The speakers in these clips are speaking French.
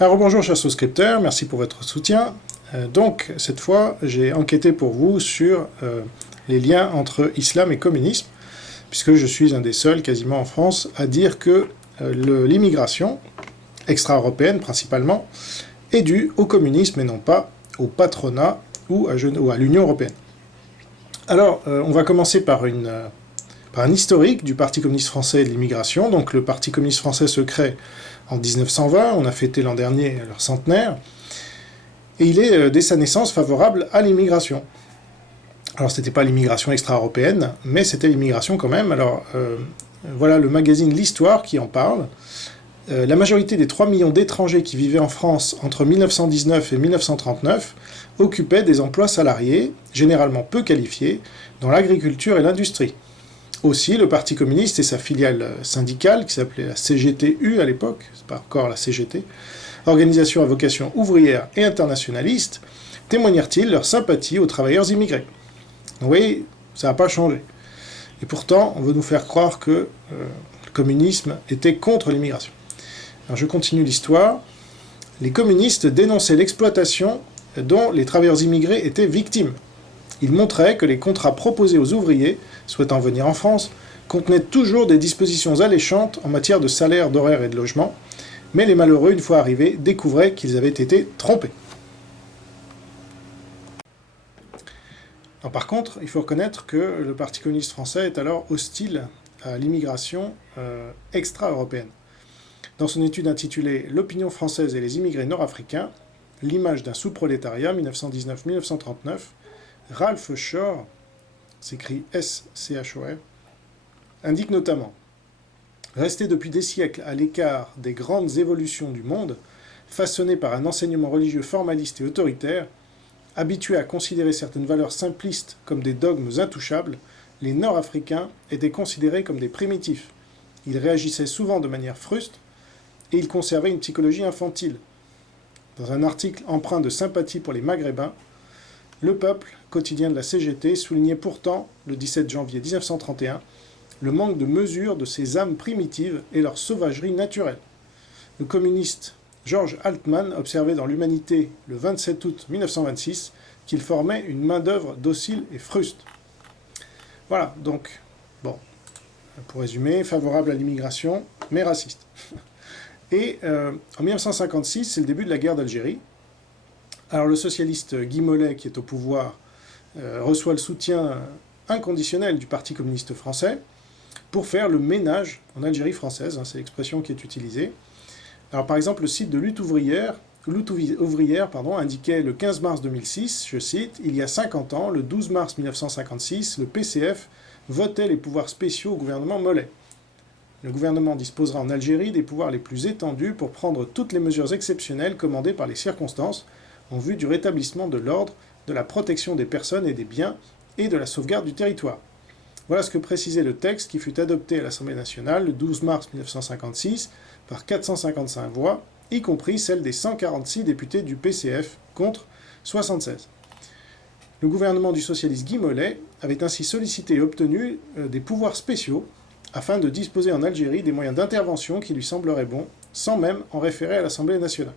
Alors bonjour chers souscripteurs, merci pour votre soutien. Donc cette fois j'ai enquêté pour vous sur les liens entre islam et communisme, puisque je suis un des seuls quasiment en France à dire que l'immigration, extra-européenne principalement, est due au communisme et non pas au patronat ou à l'Union européenne. Alors on va commencer par un historique du Parti communiste français et de l'immigration. Donc le Parti communiste français se crée en 1920, on a fêté l'an dernier leur centenaire, et il est dès sa naissance favorable à l'immigration. Alors c'était pas l'immigration extra-européenne, mais c'était l'immigration quand même. Alors voilà le magazine L'Histoire qui en parle. La majorité des 3 millions d'étrangers qui vivaient en France entre 1919 et 1939 occupaient des emplois salariés, généralement peu qualifiés, dans l'agriculture et l'industrie. Aussi, le Parti communiste et sa filiale syndicale, qui s'appelait la CGTU à l'époque, c'est pas encore la CGT, organisation à vocation ouvrière et internationaliste, témoignèrent-ils leur sympathie aux travailleurs immigrés. Donc, vous voyez, ça n'a pas changé. Et pourtant, on veut nous faire croire que le communisme était contre l'immigration. Alors je continue l'histoire. Les communistes dénonçaient l'exploitation dont les travailleurs immigrés étaient victimes. Ils montraient que les contrats proposés aux ouvriers souhaitant venir en France contenaient toujours des dispositions alléchantes en matière de salaire, d'horaire et de logement, mais les malheureux, une fois arrivés, découvraient qu'ils avaient été trompés. Alors, par contre, il faut reconnaître que le Parti communiste français est alors hostile à l'immigration extra-européenne. Dans son étude intitulée « L'opinion française et les immigrés nord-africains, l'image d'un sous-prolétariat 1919-1939 », Ralph Shore, s'écrit S-C-H-O-R, indique notamment « Restés depuis des siècles à l'écart des grandes évolutions du monde, façonnés par un enseignement religieux formaliste et autoritaire, habitués à considérer certaines valeurs simplistes comme des dogmes intouchables, les Nord-Africains étaient considérés comme des primitifs. Ils réagissaient souvent de manière fruste et ils conservaient une psychologie infantile. Dans un article empreint de sympathie pour les Maghrébins, Le Peuple, quotidien de la CGT, soulignait pourtant, le 17 janvier 1931, le manque de mesure de ces âmes primitives et leur sauvagerie naturelle. Le communiste Georges Altman observait dans l'Humanité, le 27 août 1926, qu'il formait une main-d'œuvre docile et fruste. Voilà, donc, bon, pour résumer, favorable à l'immigration, mais raciste. Et en 1956, c'est le début de la guerre d'Algérie. Alors le socialiste Guy Mollet, qui est au pouvoir, reçoit le soutien inconditionnel du Parti communiste français pour faire le ménage en Algérie française, c'est l'expression qui est utilisée. Alors par exemple, le site de Lutte ouvrière indiquait le 15 mars 2006, je cite, « Il y a 50 ans, le 12 mars 1956, le PCF votait les pouvoirs spéciaux au gouvernement Mollet. Le gouvernement disposera en Algérie des pouvoirs les plus étendus pour prendre toutes les mesures exceptionnelles commandées par les circonstances en vue du rétablissement de l'ordre, de la protection des personnes et des biens et de la sauvegarde du territoire. » Voilà ce que précisait le texte qui fut adopté à l'Assemblée nationale le 12 mars 1956 par 455 voix, y compris celles des 146 députés du PCF contre 76. Le gouvernement du socialiste Guy Mollet avait ainsi sollicité et obtenu des pouvoirs spéciaux afin de disposer en Algérie des moyens d'intervention qui lui sembleraient bons, sans même en référer à l'Assemblée nationale.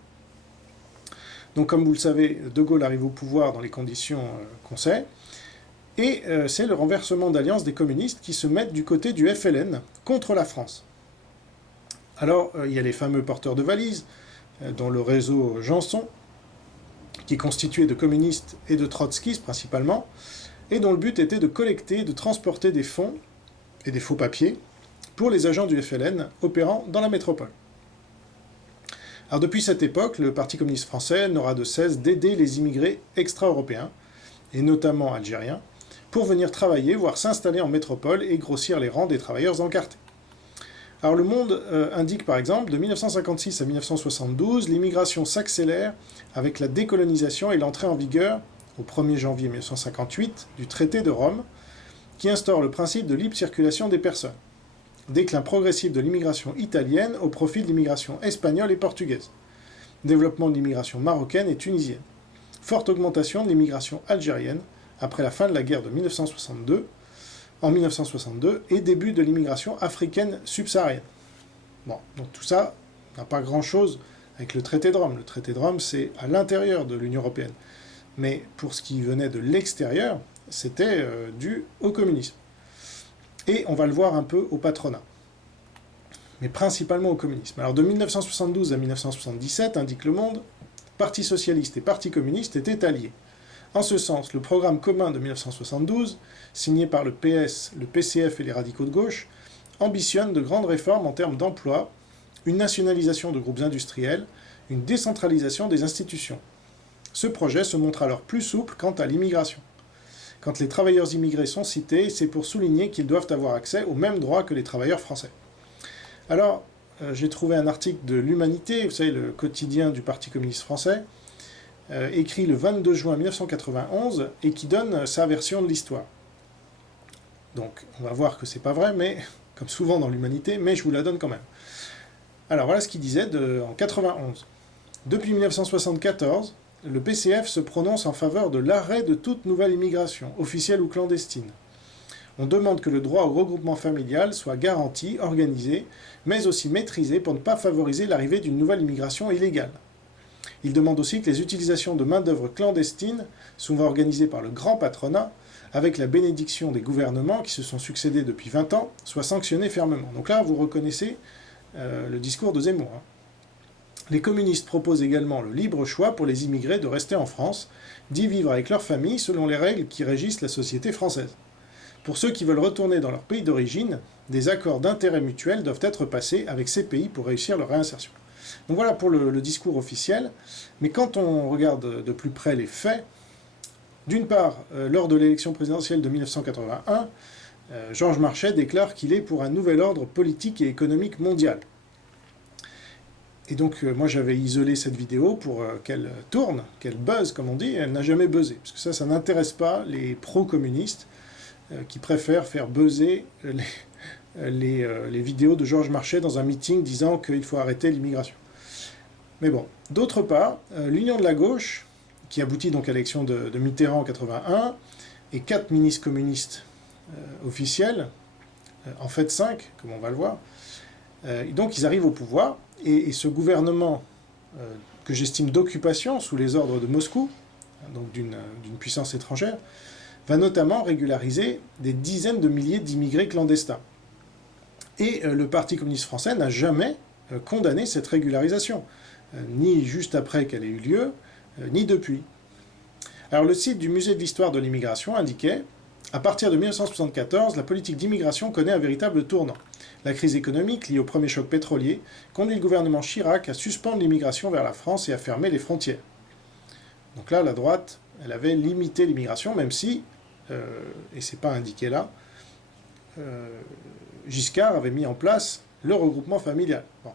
Donc comme vous le savez, De Gaulle arrive au pouvoir dans les conditions qu'on sait, et c'est le renversement d'alliance des communistes qui se mettent du côté du FLN contre la France. Alors, il y a les fameux porteurs de valises, dont le réseau Janson, qui est constitué de communistes et de trotskistes principalement, et dont le but était de collecter et de transporter des fonds et des faux papiers pour les agents du FLN opérant dans la métropole. Alors depuis cette époque, le Parti communiste français n'aura de cesse d'aider les immigrés extra-européens, et notamment algériens, pour venir travailler, voire s'installer en métropole et grossir les rangs des travailleurs encartés. Alors Le Monde indique par exemple, de 1956 à 1972, l'immigration s'accélère avec la décolonisation et l'entrée en vigueur, au 1er janvier 1958, du traité de Rome, qui instaure le principe de libre circulation des personnes. Déclin progressif de l'immigration italienne au profit de l'immigration espagnole et portugaise. Développement de l'immigration marocaine et tunisienne. Forte augmentation de l'immigration algérienne après la fin de la guerre de 1962 et début de l'immigration africaine subsaharienne. Bon, donc tout ça n'a pas grand-chose avec le traité de Rome. Le traité de Rome, c'est à l'intérieur de l'Union européenne. Mais pour ce qui venait de l'extérieur, c'était dû au communisme. Et on va le voir un peu au patronat, mais principalement au communisme. Alors de 1972 à 1977, indique Le Monde, Parti socialiste et Parti communiste étaient alliés. En ce sens, le programme commun de 1972, signé par le PS, le PCF et les radicaux de gauche, ambitionne de grandes réformes en termes d'emploi, une nationalisation de groupes industriels, une décentralisation des institutions. Ce projet se montre alors plus souple quant à l'immigration. Quand les travailleurs immigrés sont cités, c'est pour souligner qu'ils doivent avoir accès aux mêmes droits que les travailleurs français. Alors, j'ai trouvé un article de l'Humanité, vous savez, le quotidien du Parti communiste français, écrit le 22 juin 1991, et qui donne sa version de l'histoire. Donc, on va voir que c'est pas vrai, mais, comme souvent dans l'Humanité, mais je vous la donne quand même. Alors, voilà ce qu'il disait en 91. Depuis 1974, le PCF se prononce en faveur de l'arrêt de toute nouvelle immigration, officielle ou clandestine. On demande que le droit au regroupement familial soit garanti, organisé, mais aussi maîtrisé pour ne pas favoriser l'arrivée d'une nouvelle immigration illégale. Il demande aussi que les utilisations de main-d'œuvre clandestine, souvent organisées par le grand patronat, avec la bénédiction des gouvernements qui se sont succédés depuis 20 ans, soient sanctionnées fermement. Donc là, vous reconnaissez le discours de Zemmour. Les communistes proposent également le libre choix pour les immigrés de rester en France, d'y vivre avec leur famille selon les règles qui régissent la société française. Pour ceux qui veulent retourner dans leur pays d'origine, des accords d'intérêt mutuel doivent être passés avec ces pays pour réussir leur réinsertion. Donc voilà pour le discours officiel, mais quand on regarde de plus près les faits, d'une part, lors de l'élection présidentielle de 1981, Georges Marchais déclare qu'il est pour un nouvel ordre politique et économique mondial. Et donc, moi, j'avais isolé cette vidéo pour qu'elle tourne, qu'elle buzz, comme on dit, et elle n'a jamais buzzé. Parce que ça n'intéresse pas les pro-communistes qui préfèrent faire buzzer les vidéos de Georges Marchais dans un meeting disant qu'il faut arrêter l'immigration. Mais bon, d'autre part, l'Union de la gauche, qui aboutit donc à l'élection de Mitterrand en 81, et 4 ministres communistes officiels, en fait 5, comme on va le voir, donc ils arrivent au pouvoir, et ce gouvernement que j'estime d'occupation sous les ordres de Moscou, donc d'une puissance étrangère, va notamment régulariser des dizaines de milliers d'immigrés clandestins. Et le Parti communiste français n'a jamais condamné cette régularisation, ni juste après qu'elle ait eu lieu, ni depuis. Alors le site du Musée de l'Histoire de l'Immigration indiquait « À partir de 1974, la politique d'immigration connaît un véritable tournant. La crise économique liée au premier choc pétrolier conduit le gouvernement Chirac à suspendre l'immigration vers la France et à fermer les frontières. » Donc là, la droite, elle avait limité l'immigration, même si, et c'est pas indiqué là, Giscard avait mis en place le regroupement familial. Bon.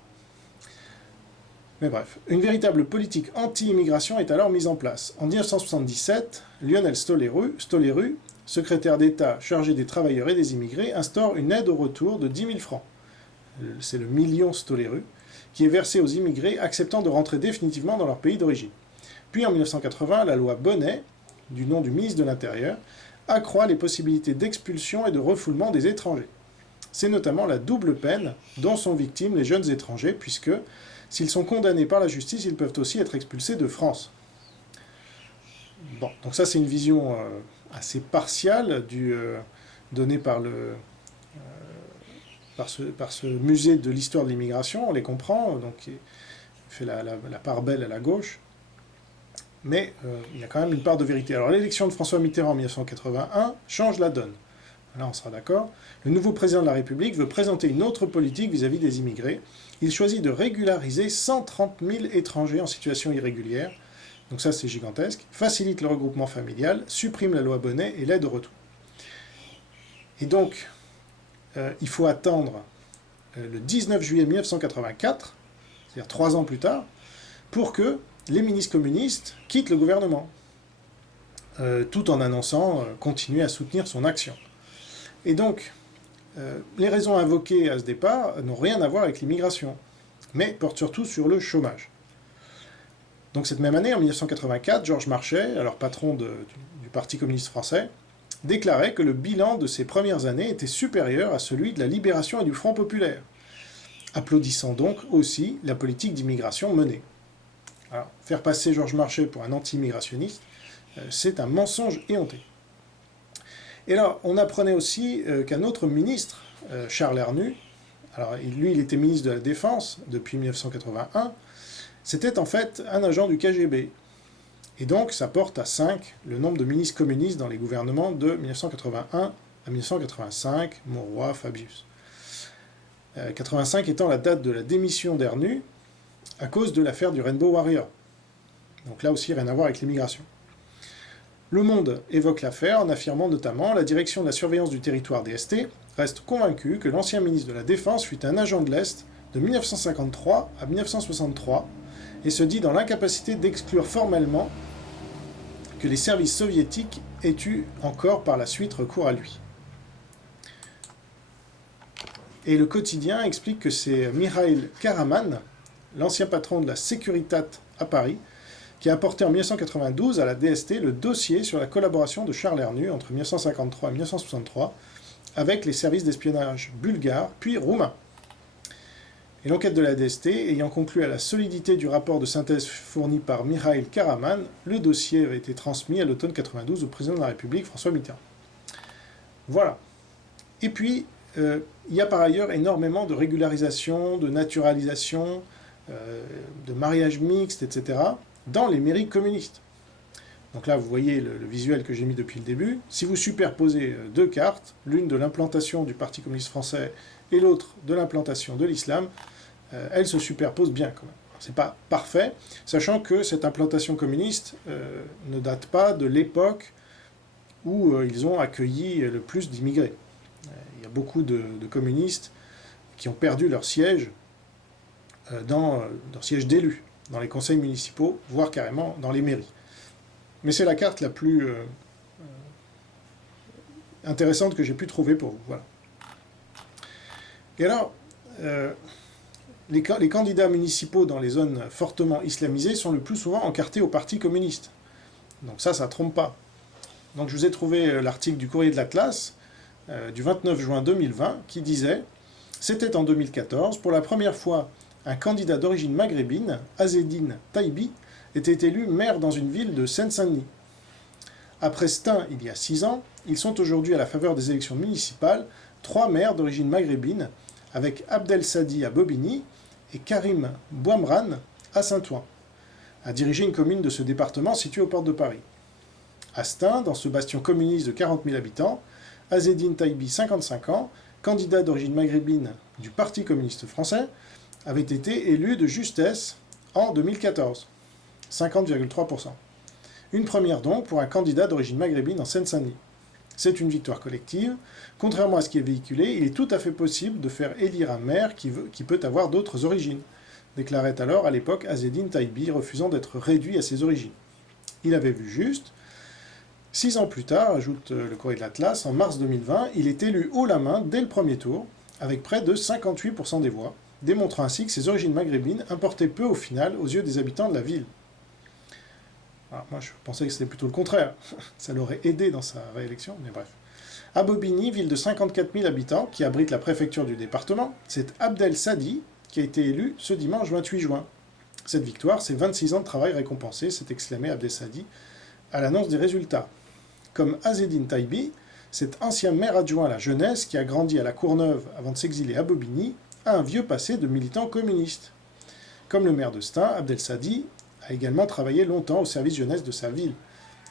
Mais bref, une véritable politique anti-immigration est alors mise en place. En 1977, Lionel Stoléru, secrétaire d'État chargé des travailleurs et des immigrés, instaure une aide au retour de 10 000 francs. C'est le million Stoléru, qui est versé aux immigrés acceptant de rentrer définitivement dans leur pays d'origine. Puis en 1980, la loi Bonnet, du nom du ministre de l'Intérieur, accroît les possibilités d'expulsion et de refoulement des étrangers. C'est notamment la double peine dont sont victimes les jeunes étrangers, puisque s'ils sont condamnés par la justice, ils peuvent aussi être expulsés de France. Bon, donc ça c'est une vision assez partiale donnée par ce musée de l'histoire de l'immigration, on les comprend, donc il fait la part belle à la gauche. Mais il y a quand même une part de vérité. Alors l'élection de François Mitterrand en 1981 change la donne. Là, on sera d'accord. Le nouveau président de la République veut présenter une autre politique vis-à-vis des immigrés. Il choisit de régulariser 130 000 étrangers en situation irrégulière. Donc ça, c'est gigantesque. Facilite le regroupement familial, supprime la loi Bonnet et l'aide au retour. Et donc, il faut attendre le 19 juillet 1984, c'est-à-dire 3 ans plus tard, pour que les ministres communistes quittent le gouvernement, tout en annonçant continuer à soutenir son action. Et donc, les raisons invoquées à ce départ n'ont rien à voir avec l'immigration, mais portent surtout sur le chômage. Donc cette même année, en 1984, Georges Marchais, alors patron du Parti communiste français, déclarait que le bilan de ces premières années était supérieur à celui de la Libération et du Front populaire, applaudissant donc aussi la politique d'immigration menée. Alors, faire passer Georges Marchais pour un anti-immigrationniste, c'est un mensonge éhonté. Et là, on apprenait aussi qu'un autre ministre, Charles Hernu, alors lui, il était ministre de la Défense depuis 1981, c'était en fait un agent du KGB. Et donc, ça porte à 5 le nombre de ministres communistes dans les gouvernements de 1981 à 1985, Mauroy, Fabius. 85 étant la date de la démission d'Hernu à cause de l'affaire du Rainbow Warrior. Donc là aussi, rien à voir avec l'immigration. Le Monde évoque l'affaire en affirmant notamment « La direction de la surveillance du territoire DST reste convaincue que l'ancien ministre de la Défense fut un agent de l'Est de 1953 à 1963 et se dit dans l'incapacité d'exclure formellement que les services soviétiques aient eu encore par la suite recours à lui. » Et le quotidien explique que c'est Mikhail Karaman, l'ancien patron de la Securitat à Paris, qui a apporté en 1992 à la DST le dossier sur la collaboration de Charles Hernu entre 1953 et 1963 avec les services d'espionnage bulgares puis roumains. Et l'enquête de la DST ayant conclu à la solidité du rapport de synthèse fourni par Mikhail Karaman, le dossier avait été transmis à l'automne 1992 au président de la République, François Mitterrand. Voilà. Et puis, il y a par ailleurs énormément de régularisation, de naturalisation, de mariage mixte, etc., dans les mairies communistes. Donc là, vous voyez le visuel que j'ai mis depuis le début. Si vous superposez deux cartes, l'une de l'implantation du Parti communiste français et l'autre de l'implantation de l'islam, elles se superposent bien quand même. C'est pas parfait, sachant que cette implantation communiste ne date pas de l'époque où ils ont accueilli le plus d'immigrés. Il y a beaucoup de communistes qui ont perdu leur siège dans leur siège d'élus, dans les conseils municipaux, voire carrément dans les mairies. Mais c'est la carte la plus intéressante que j'ai pu trouver pour vous. Voilà. Et alors, les candidats municipaux dans les zones fortement islamisées sont le plus souvent encartés au Parti communiste. Donc ça ne trompe pas. Donc je vous ai trouvé l'article du Courrier de l'Atlas du 29 juin 2020 qui disait « C'était en 2014, pour la première fois, un candidat d'origine maghrébine, Azzedine Taibi, était élu maire dans une ville de Seine-Saint-Denis. Après Stein, il y a 6 ans, ils sont aujourd'hui à la faveur des élections municipales 3 maires d'origine maghrébine, avec Abdel Sadi à Bobigny et Karim Bouamran à Saint-Ouen, à diriger une commune de ce département située aux portes de Paris. À Stein, dans ce bastion communiste de 40 000 habitants, Azzedine Taibi, 55 ans, candidat d'origine maghrébine du Parti communiste français, avait été élu de justesse en 2014, 50,3%. Une première donc pour un candidat d'origine maghrébine en Seine-Saint-Denis. C'est une victoire collective. Contrairement à ce qui est véhiculé, il est tout à fait possible de faire élire un maire qui peut avoir d'autres origines, déclarait alors à l'époque Azzedine Taibi, refusant d'être réduit à ses origines. Il avait vu juste. 6 ans plus tard, ajoute le Courrier de l'Atlas, en mars 2020, il est élu haut la main dès le premier tour, avec près de 58% des voix, démontrant ainsi que ses origines maghrébines importaient peu au final aux yeux des habitants de la ville. Alors, moi, je pensais que c'était plutôt le contraire. Ça l'aurait aidé dans sa réélection, mais bref. À Bobigny, ville de 54 000 habitants, qui abrite la préfecture du département, c'est Abdel Sadi qui a été élu ce dimanche 28 juin. Cette victoire, c'est 26 ans de travail récompensé, s'est exclamé Abdel Sadi à l'annonce des résultats. Comme Azzedine Taibi, cet ancien maire adjoint à la jeunesse qui a grandi à la Courneuve avant de s'exiler à Bobigny, a un vieux passé de militant communiste. Comme le maire de Stein, Abdel Sadi a également travaillé longtemps au service jeunesse de sa ville.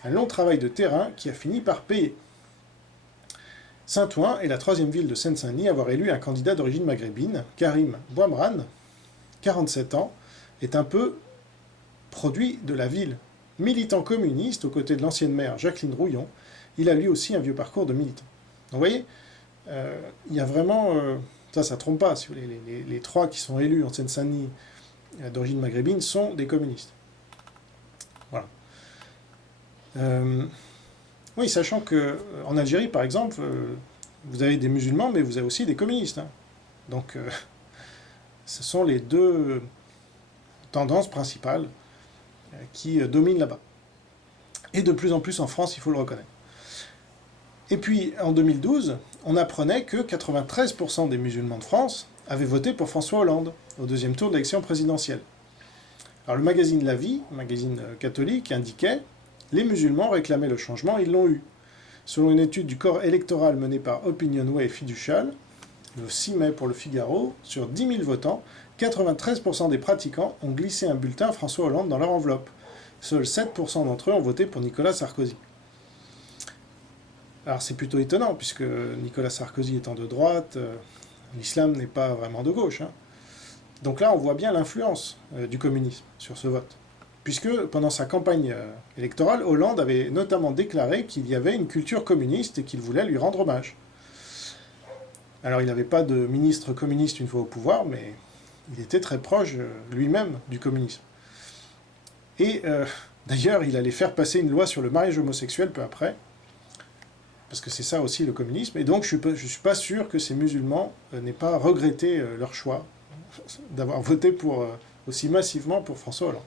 Un long travail de terrain qui a fini par payer. Saint-Ouen est la 3e ville de Seine-Saint-Denis à avoir élu un candidat d'origine maghrébine, Karim Bouamran, 47 ans, est un peu produit de la ville. Militant communiste aux côtés de l'ancienne maire Jacqueline Rouillon, il a lui aussi un vieux parcours de militant. Donc vous voyez, il y a vraiment... ça ne trompe pas, si vous voulez, les 3 qui sont élus en Seine-Saint-Denis d'origine maghrébine sont des communistes. Voilà. Oui, sachant qu'en Algérie, par exemple, vous avez des musulmans, mais vous avez aussi des communistes. Hein. Donc, ce sont les 2 tendances principales qui dominent là-bas. Et de plus en plus en France, il faut le reconnaître. Et puis, en 2012, on apprenait que 93% des musulmans de France avaient voté pour François Hollande au 2e tour de l'élection présidentielle. Alors le magazine La Vie, un magazine catholique, indiquait « Les musulmans réclamaient le changement, ils l'ont eu ». Selon une étude du corps électoral menée par Opinionway et Fiducial, le 6 mai pour le Figaro, sur 10 000 votants, 93% des pratiquants ont glissé un bulletin François Hollande dans leur enveloppe. Seuls 7% d'entre eux ont voté pour Nicolas Sarkozy. Alors c'est plutôt étonnant, puisque Nicolas Sarkozy étant de droite, l'islam n'est pas vraiment de gauche. Donc là, on voit bien l'influence du communisme sur ce vote. Puisque pendant sa campagne électorale, Hollande avait notamment déclaré qu'il y avait une culture communiste et qu'il voulait lui rendre hommage. Alors il n'avait pas de ministre communiste une fois au pouvoir, mais il était très proche lui-même du communisme. Et d'ailleurs, il allait faire passer une loi sur le mariage homosexuel peu après, parce que c'est ça aussi le communisme. Et donc je ne suis pas sûr que ces musulmans n'aient pas regretté leur choix d'avoir voté aussi massivement pour François Hollande.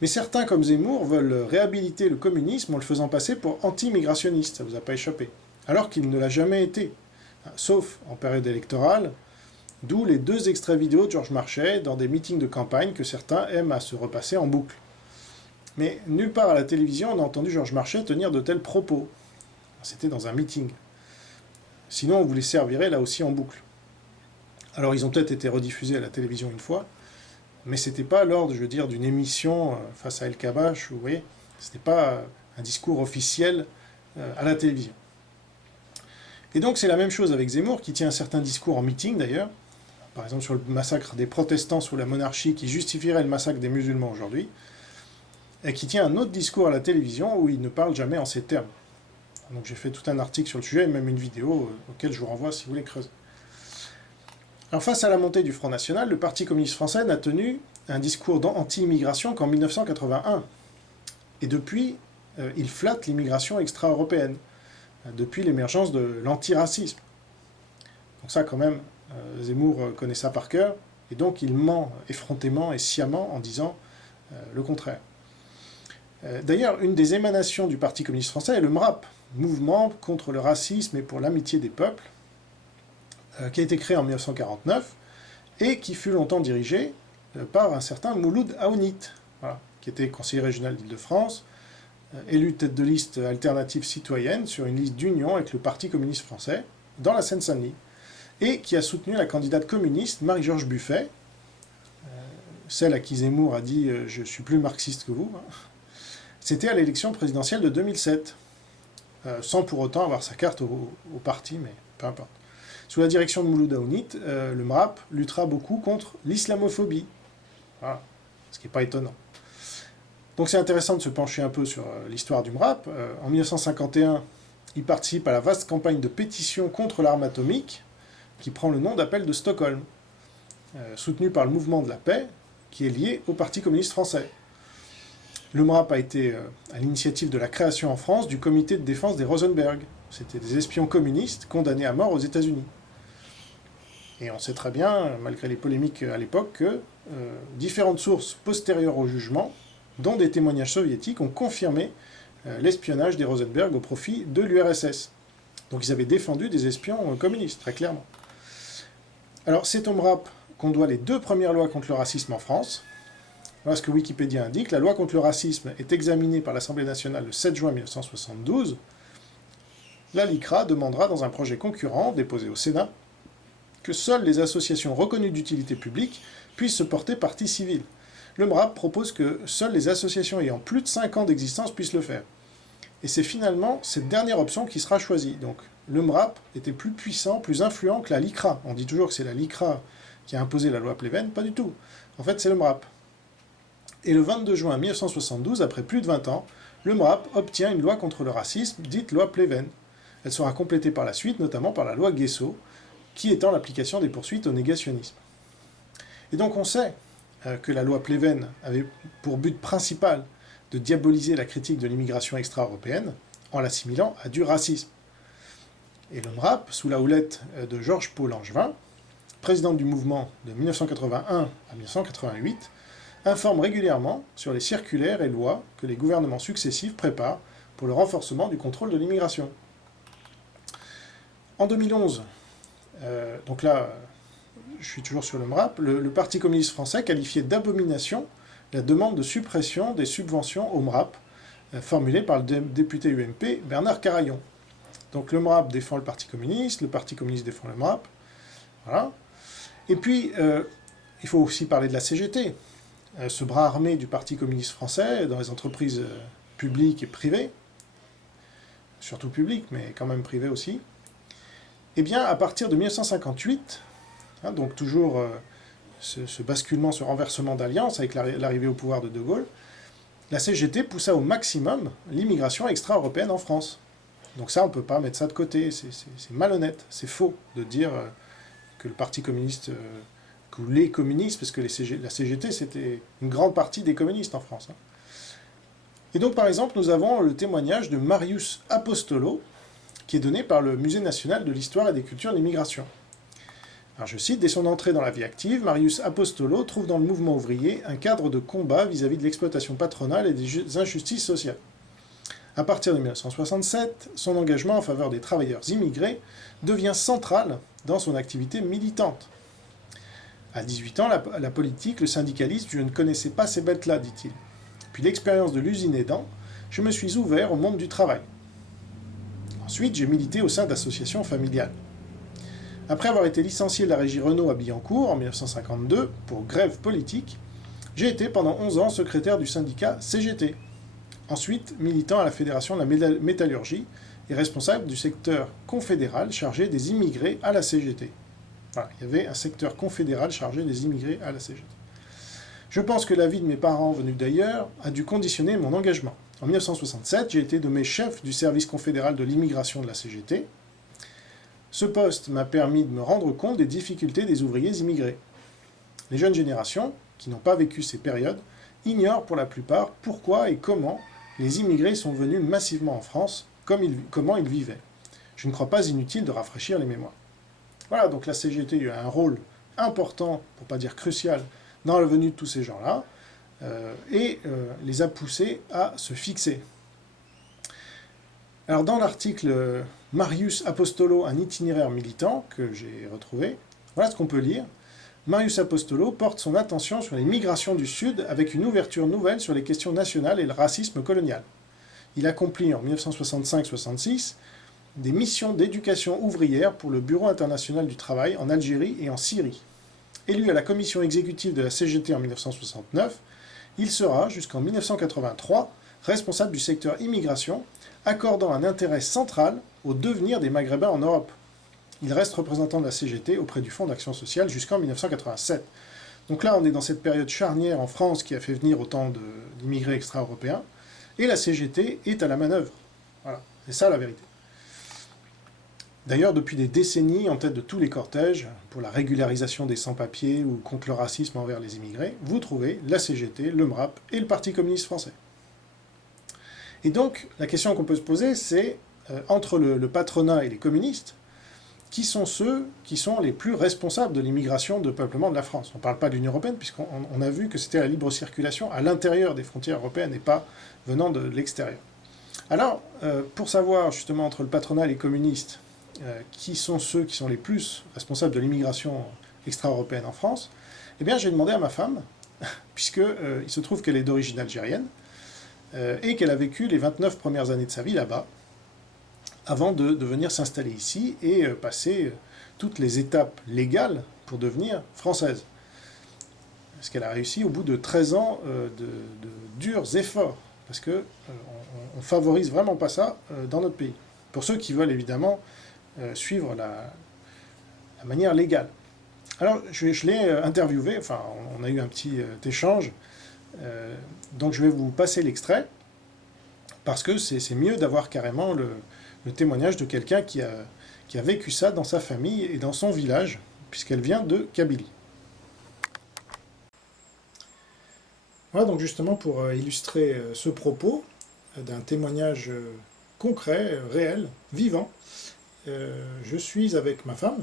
Mais certains, comme Zemmour, veulent réhabiliter le communisme en le faisant passer pour anti-immigrationniste, ça ne vous a pas échappé, alors qu'il ne l'a jamais été, sauf en période électorale, d'où les 2 extraits vidéo de Georges Marchais dans des meetings de campagne que certains aiment à se repasser en boucle. Mais nulle part à la télévision on a entendu Georges Marchais tenir de tels propos. C'était dans un meeting. Sinon on vous les servirait là aussi en boucle. Alors ils ont peut-être été rediffusés à la télévision une fois, mais c'était pas lors, je veux dire, d'une émission face à El Kabash, vous voyez, c'était pas un discours officiel à la télévision. Et donc c'est la même chose avec Zemmour, qui tient un certain discours en meeting d'ailleurs, par exemple sur le massacre des protestants sous la monarchie, qui justifierait le massacre des musulmans aujourd'hui, et qui tient un autre discours à la télévision où il ne parle jamais en ces termes. Donc j'ai fait tout un article sur le sujet, et même une vidéo auquel je vous renvoie si vous voulez creuser. Alors face à la montée du Front National, le Parti communiste français n'a tenu un discours anti-immigration qu'en 1981. Et depuis, il flatte l'immigration extra-européenne, depuis l'émergence de l'antiracisme. Donc ça quand même, Zemmour connaît ça par cœur, et donc il ment effrontément et sciemment en disant le contraire. D'ailleurs, une des émanations du Parti communiste français est le MRAP, Mouvement contre le racisme et pour l'amitié des peuples, qui a été créé en 1949 et qui fut longtemps dirigé par un certain Mouloud Aounit, voilà, qui était conseiller régional d'Île-de-France, élu tête de liste alternative citoyenne sur une liste d'union avec le Parti communiste français dans la Seine-Saint-Denis, et qui a soutenu la candidate communiste Marie-Georges Buffet, celle à qui Zemmour a dit « je suis plus marxiste que vous ». C'était à l'élection présidentielle de 2007, sans pour autant avoir sa carte au parti, mais peu importe. Sous la direction de Mouloud Aounit, le MRAP luttera beaucoup contre l'islamophobie, voilà, ce qui n'est pas étonnant. Donc c'est intéressant de se pencher un peu sur l'histoire du MRAP. En 1951, il participe à la vaste campagne de pétition contre l'arme atomique, qui prend le nom d'Appel de Stockholm, soutenu par le mouvement de la paix, qui est lié au Parti communiste français. Le MRAP a été à l'initiative de la création en France du comité de défense des Rosenberg. C'était des espions communistes condamnés à mort aux États-Unis. Et on sait très bien, malgré les polémiques à l'époque, que différentes sources postérieures au jugement, dont des témoignages soviétiques, ont confirmé l'espionnage des Rosenberg au profit de l'URSS. Donc ils avaient défendu des espions communistes, très clairement. Alors c'est au MRAP qu'on doit les 2 premières lois contre le racisme en France. Voilà ce que Wikipédia indique. La loi contre le racisme est examinée par l'Assemblée nationale le 7 juin 1972. La LICRA demandera dans un projet concurrent, déposé au Sénat, que seules les associations reconnues d'utilité publique puissent se porter partie civile. Le MRAP propose que seules les associations ayant plus de 5 ans d'existence puissent le faire. Et c'est finalement cette dernière option qui sera choisie. Donc le MRAP était plus puissant, plus influent que la LICRA. On dit toujours que c'est la LICRA qui a imposé la loi Pleven, pas du tout. En fait, c'est le MRAP. Et le 22 juin 1972, après plus de 20 ans, le MRAP obtient une loi contre le racisme, dite loi Pleven. Elle sera complétée par la suite, notamment par la loi Guesso, qui étend l'application des poursuites au négationnisme. Et donc on sait que la loi Pleven avait pour but principal de diaboliser la critique de l'immigration extra-européenne en l'assimilant à du racisme. Et le MRAP, sous la houlette de Georges-Paul Langevin, président du mouvement de 1981 à 1988, informe régulièrement sur les circulaires et lois que les gouvernements successifs préparent pour le renforcement du contrôle de l'immigration. En 2011, donc là, je suis toujours sur le MRAP, le Parti communiste français qualifiait d'abomination la demande de suppression des subventions au MRAP, formulée par le député UMP Bernard Carayon. Donc le MRAP défend le Parti communiste défend le MRAP. Voilà. Et puis, il faut aussi parler de la CGT, ce bras armé du Parti communiste français dans les entreprises publiques et privées, surtout publiques, mais quand même privées aussi. Eh bien, à partir de 1958, donc toujours ce basculement, ce renversement d'alliance avec l'arrivée au pouvoir de De Gaulle, la CGT poussa au maximum l'immigration extra-européenne en France. Donc ça, on ne peut pas mettre ça de côté, c'est malhonnête, c'est faux de dire que le Parti communiste, que les communistes, parce que la CGT, c'était une grande partie des communistes en France. Et donc, par exemple, nous avons le témoignage de Marius Apostolo, qui est donné par le Musée national de l'histoire et des cultures de l'immigration. Alors je cite, « Dès son entrée dans la vie active, Marius Apostolo trouve dans le mouvement ouvrier un cadre de combat vis-à-vis de l'exploitation patronale et des injustices sociales. À partir de 1967, son engagement en faveur des travailleurs immigrés devient central dans son activité militante. À 18 ans, la politique, le syndicalisme, je ne connaissais pas ces bêtes-là, dit-il. Puis l'expérience de l'usine aidant, je me suis ouvert au monde du travail. Ensuite, j'ai milité au sein d'associations familiales. Après avoir été licencié de la régie Renault à Billancourt en 1952 pour grève politique, j'ai été pendant 11 ans secrétaire du syndicat CGT. Ensuite, militant à la Fédération de la métallurgie et responsable du secteur confédéral chargé des immigrés à la CGT. Voilà, il y avait un secteur confédéral chargé des immigrés à la CGT. Je pense que la vie de mes parents venus d'ailleurs a dû conditionner mon engagement. En 1967, j'ai été nommé chef du service confédéral de l'immigration de la CGT. Ce poste m'a permis de me rendre compte des difficultés des ouvriers immigrés. Les jeunes générations, qui n'ont pas vécu ces périodes, ignorent pour la plupart pourquoi et comment les immigrés sont venus massivement en France, comment ils vivaient. Je ne crois pas inutile de rafraîchir les mémoires. Voilà, donc la CGT a eu un rôle important, pour ne pas dire crucial, dans la venue de tous ces gens-là, et les a poussés à se fixer. Alors dans l'article Marius Apostolo, un itinéraire militant, que j'ai retrouvé, voilà ce qu'on peut lire. Marius Apostolo porte son attention sur les migrations du Sud avec une ouverture nouvelle sur les questions nationales et le racisme colonial. Il accomplit en 1965-66 des missions d'éducation ouvrière pour le Bureau international du travail en Algérie et en Syrie. Élu à la commission exécutive de la CGT en 1969, il sera, jusqu'en 1983, responsable du secteur immigration, accordant un intérêt central au devenir des Maghrébins en Europe. Il reste représentant de la CGT auprès du Fonds d'action sociale jusqu'en 1987. Donc là, on est dans cette période charnière en France qui a fait venir autant d'immigrés extra-européens, et la CGT est à la manœuvre. Voilà, c'est ça la vérité. D'ailleurs, depuis des décennies, en tête de tous les cortèges, pour la régularisation des sans-papiers ou contre le racisme envers les immigrés, vous trouvez la CGT, le MRAP et le Parti communiste français. Et donc, la question qu'on peut se poser, c'est, entre le patronat et les communistes, qui sont ceux qui sont les plus responsables de l'immigration de peuplement de la France? On ne parle pas de l'Union européenne, puisqu'on a vu que c'était la libre circulation à l'intérieur des frontières européennes et pas venant de l'extérieur. Alors, pour savoir justement entre le patronat et les communistes, qui sont ceux qui sont les plus responsables de l'immigration extra-européenne en France, eh bien j'ai demandé à ma femme, puisqu'il se trouve qu'elle est d'origine algérienne, et qu'elle a vécu les 29 premières années de sa vie là-bas, avant de venir s'installer ici et passer toutes les étapes légales pour devenir française. Parce qu'elle a réussi au bout de 13 ans de durs efforts, parce qu'on ne favorise vraiment pas ça dans notre pays. Pour ceux qui veulent évidemment suivre la manière légale. Alors, je l'ai interviewé, enfin, on a eu un petit échange, donc je vais vous passer l'extrait, parce que c'est mieux d'avoir carrément le témoignage de quelqu'un qui a vécu ça dans sa famille et dans son village, puisqu'elle vient de Kabylie. Voilà, donc justement pour illustrer ce propos, d'un témoignage concret, réel, vivant, je suis avec ma femme,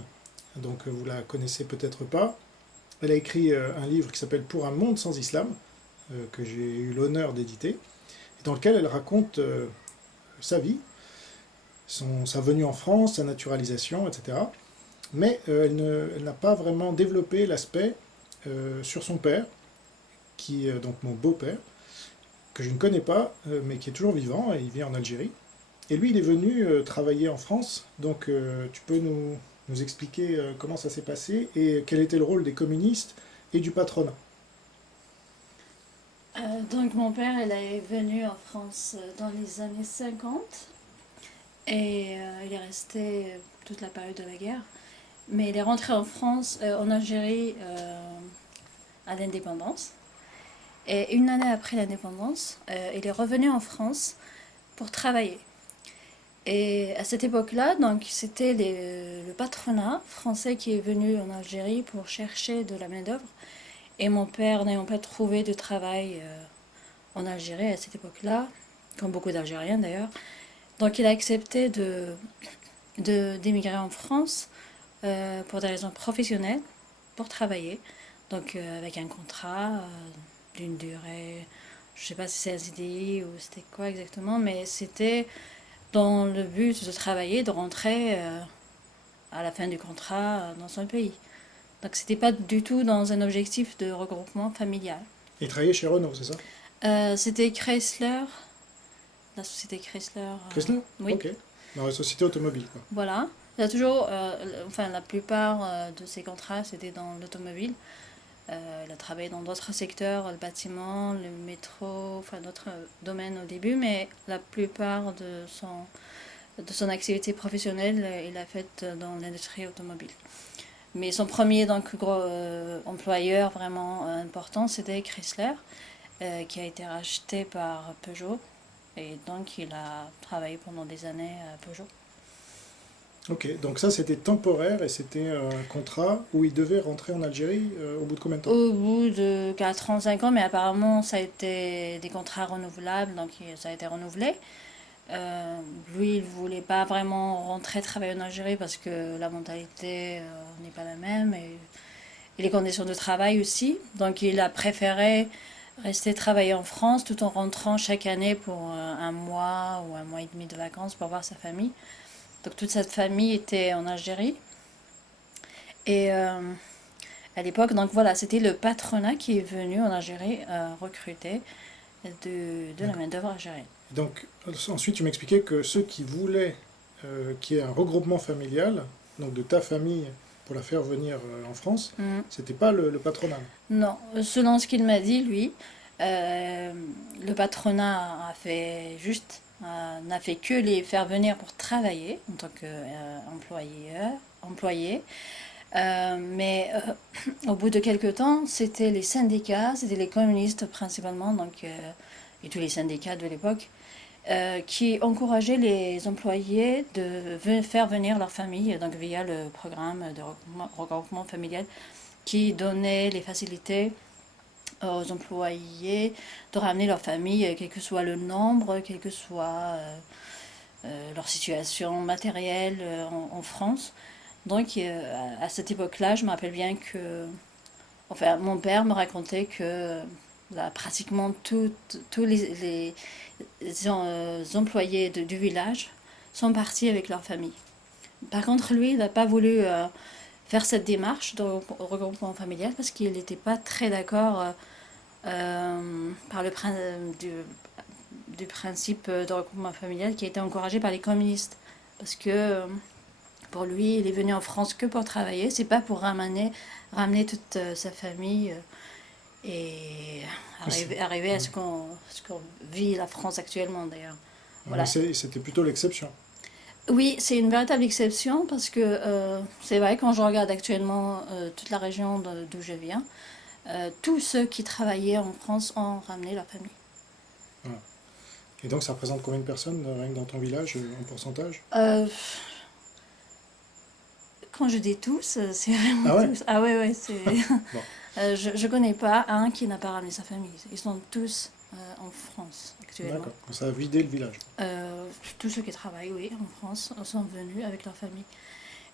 donc vous la connaissez peut-être pas. Elle a écrit un livre qui s'appelle « Pour un monde sans islam », que j'ai eu l'honneur d'éditer, dans lequel elle raconte sa vie, sa venue en France, sa naturalisation, etc. mais elle n'a pas vraiment développé l'aspect sur son père, qui est donc mon beau-père, que je ne connais pas, mais qui est toujours vivant, et il vit en Algérie. Et lui, il est venu travailler en France, donc tu peux nous expliquer comment ça s'est passé et quel était le rôle des communistes et du patronat. Donc mon père, il est venu en France dans les années 50 et il est resté toute la période de la guerre. Mais il est rentré en France, en Algérie, à l'indépendance. Et une année après l'indépendance, il est revenu en France pour travailler. Et à cette époque-là, donc c'était le patronat français qui est venu en Algérie pour chercher de la main-d'œuvre. Et mon père n'ayant pas trouvé de travail en Algérie à cette époque-là, comme beaucoup d'Algériens d'ailleurs, donc il a accepté d'émigrer en France pour des raisons professionnelles, pour travailler. Donc avec un contrat d'une durée, je ne sais pas si c'est un CDI ou c'était quoi exactement, mais c'était dans le but de travailler, de rentrer à la fin du contrat dans son pays. Donc c'était pas du tout dans un objectif de regroupement familial. Il travaillait chez Renault, c'est ça? C'était Chrysler, la société Chrysler. Chrysler? Oui, Ok. Dans la société automobile, quoi. voilà. Il y a toujours, enfin la plupart de ses contrats c'était dans l'automobile. Il a travaillé dans d'autres secteurs, le bâtiment, le métro, enfin d'autres domaines au début, mais la plupart de son activité professionnelle, il l'a faite dans l'industrie automobile. Mais son premier donc, gros employeur vraiment important, c'était Chrysler, qui a été racheté par Peugeot. Et donc il a travaillé pendant des années à Peugeot. Ok, donc ça c'était temporaire et c'était un contrat où il devait rentrer en Algérie au bout de combien de temps? Au bout de 4 ans, 5 ans, mais apparemment ça a été des contrats renouvelables, donc ça a été renouvelé. Euh, Lui, il voulait pas vraiment rentrer travailler en Algérie parce que la mentalité n'est pas la même et les conditions de travail aussi. Donc il a préféré rester travailler en France tout en rentrant chaque année pour un mois ou un mois et demi de vacances pour voir sa famille. Donc toute cette famille était en Algérie. Et à l'époque, donc voilà, c'était le patronat qui est venu en Algérie recruter de la D'accord. main-d'œuvre algérienne. Donc ensuite tu m'expliquais que ceux qui voulaient qu'il y ait un regroupement familial, donc de ta famille pour la faire venir en France, Mhm. c'était pas le patronat. Non, selon ce qu'il m'a dit, lui, euh, le patronat a fait juste, n'a fait que les faire venir pour travailler en tant qu'employé. Mais au bout de quelques temps, c'était les syndicats, c'était les communistes principalement, donc, et tous les syndicats de l'époque, qui encourageaient les employés de faire venir leur famille, donc via le programme de regroupement familial, qui donnait les facilités aux employés de ramener leur famille, quel que soit le nombre, quelle que soit leur situation matérielle en France. Donc à cette époque-là, je me rappelle bien que, enfin, mon père me racontait que là, pratiquement tous les employés du village sont partis avec leur famille. Par contre, lui, il n'a pas voulu faire cette démarche de regroupement familial parce qu'il n'était pas très d'accord par du principe de regroupement familial qui a été encouragé par les communistes. Parce que pour lui, il est venu en France que pour travailler, c'est pas pour ramener toute sa famille et arriver à ce qu'on vit la France actuellement d'ailleurs. Mais Voilà. c'était plutôt l'exception. Oui, c'est une véritable exception parce que c'est vrai, quand je regarde actuellement toute la région d'où je viens, tous ceux qui travaillaient en France ont ramené leur famille. Voilà. Et donc ça représente combien de personnes rien que dans ton village en pourcentage? Euh, Quand je dis tous, c'est vraiment Ah ouais? tous. Ah ouais, ouais, c'est. Bon, Je connais pas un qui n'a pas ramené sa famille. Ils sont tous en France actuellement. d'accord. Ça a vidé le village. Tous ceux qui travaillent, oui, en France, sont venus avec leur famille.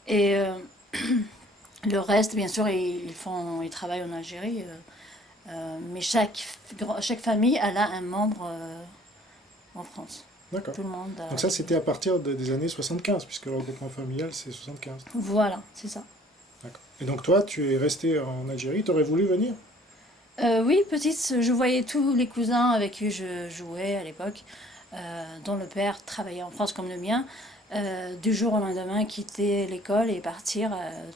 Et le reste, bien sûr, ils travaillent en Algérie. Mais chaque famille, elle a un membre en France. D'accord. Tout le monde. Donc ça, c'était à partir des années 75, puisque le regroupement familial, c'est 75. Voilà, c'est ça. D'accord. Et donc toi, tu es resté en Algérie, tu aurais voulu venir? Oui, petite, je voyais tous les cousins avec qui je jouais à l'époque, dont le père travaillait en France comme le mien, du jour au lendemain quitter l'école et partir,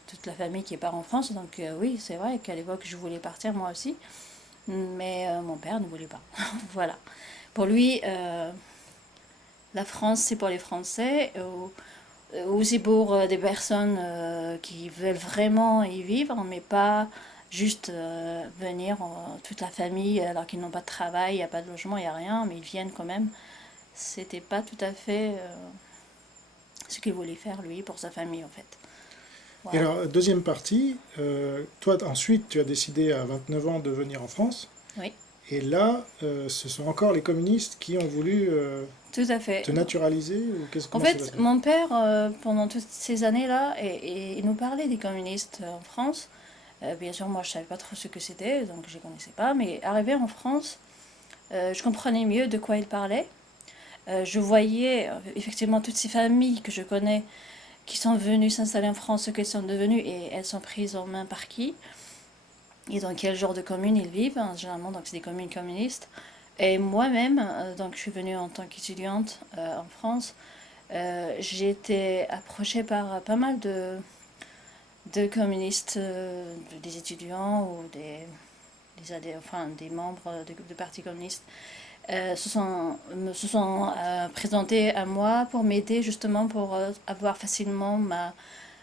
toute la famille qui part en France. Donc oui, c'est vrai qu'à l'époque je voulais partir moi aussi, mais mon père ne voulait pas. Voilà. Pour lui, la France c'est pour les Français, ou c'est pour des personnes qui veulent vraiment y vivre, mais pas juste venir toute la famille alors qu'ils n'ont pas de travail, il n'y a pas de logement, il n'y a rien, mais ils viennent quand même. C'était pas tout à fait ce qu'il voulait faire lui pour sa famille en fait. Et Voilà. alors, deuxième partie, toi ensuite tu as décidé à 29 ans de venir en France, Oui, et là ce sont encore les communistes qui ont voulu tout à fait. te naturaliser, ou En comment ça s'est fait, passé? mon père, pendant toutes ces années-là, il nous parlait des communistes en France. Bien sûr, moi, je savais pas trop ce que c'était, donc je ne connaissais pas. Mais arrivé en France, je comprenais mieux de quoi il parlait. Je voyais effectivement toutes ces familles que je connais qui sont venues s'installer en France, ce qu'elles sont devenues et elles sont prises en main par qui et dans quel genre de commune ils vivent. Hein, généralement, donc c'est des communes communistes. Et moi-même, donc je suis venue en tant qu'étudiante en France. J'ai été approchée par pas mal de communistes, des étudiants ou enfin, des membres de partis communistes se sont présentés à moi pour m'aider justement pour avoir facilement ma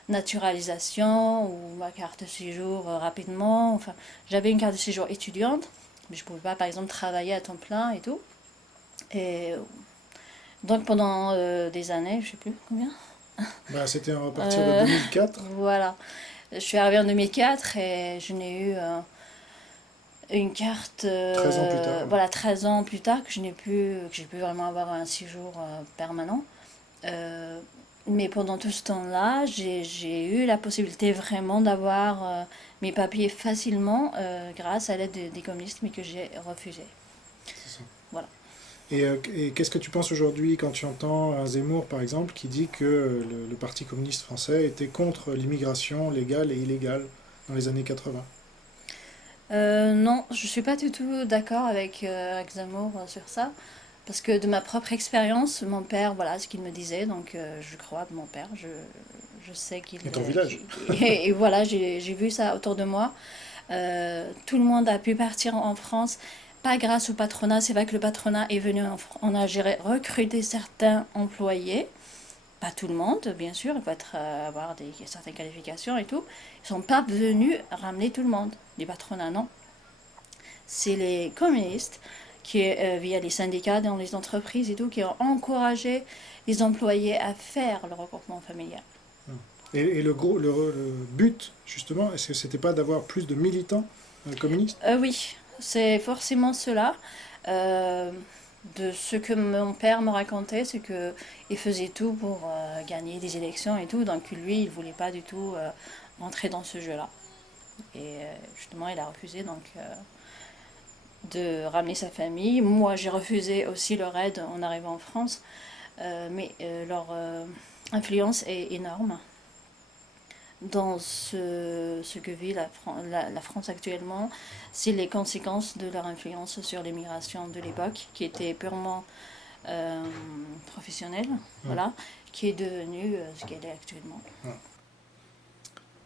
naturalisation ou ma carte de séjour rapidement. Enfin, j'avais une carte de séjour étudiante, mais je ne pouvais pas par exemple travailler à temps plein et tout. Et donc pendant des années, je sais plus combien. Bah, c'était à partir de Euh, 2004, voilà. Je suis arrivée en 2004 et je n'ai eu une carte 13 ans plus tard. voilà 13 ans plus tard que j'ai pu vraiment avoir un séjour permanent. Euh, mais pendant tout ce temps-là, j'ai eu la possibilité vraiment d'avoir mes papiers facilement grâce à l'aide des communistes, mais que j'ai refusé. C'est ça. Voilà. Et qu'est-ce que tu penses aujourd'hui quand tu entends un Zemmour, par exemple, qui dit que le Parti communiste français était contre l'immigration légale et illégale dans les années 80? Non, je suis pas du tout d'accord avec Zemmour sur ça. Parce que de ma propre expérience, mon père, voilà ce qu'il me disait, donc je crois de mon père, je sais qu'il... Et ton village? et voilà, j'ai vu ça autour de moi. Tout le monde a pu partir en France, pas grâce au patronat, c'est vrai que le patronat est venu en Algérie recruter certains employés, pas tout le monde, bien sûr, il faut avoir certaines qualifications et tout. Ils sont pas venus ramener tout le monde, les patronats, non. C'est les communistes qui, via les syndicats dans les entreprises et tout, qui ont encouragé les employés à faire le regroupement familial. Et le but, justement, est-ce que c'était pas d'avoir plus de militants communistes? Oui, c'est forcément cela. Euh, de ce que mon père me racontait, c'est que il faisait tout pour gagner des élections et tout, donc lui, il voulait pas du tout rentrer dans ce jeu-là. Et justement, il a refusé donc de ramener sa famille. Moi, j'ai refusé aussi leur aide en arrivant en France, mais leur influence est énorme dans ce que vit la France actuellement. C'est les conséquences de leur influence sur l'immigration de l'époque, qui était purement euh, professionnelle, voilà, qui est devenue ce qu'elle est actuellement. Ouais.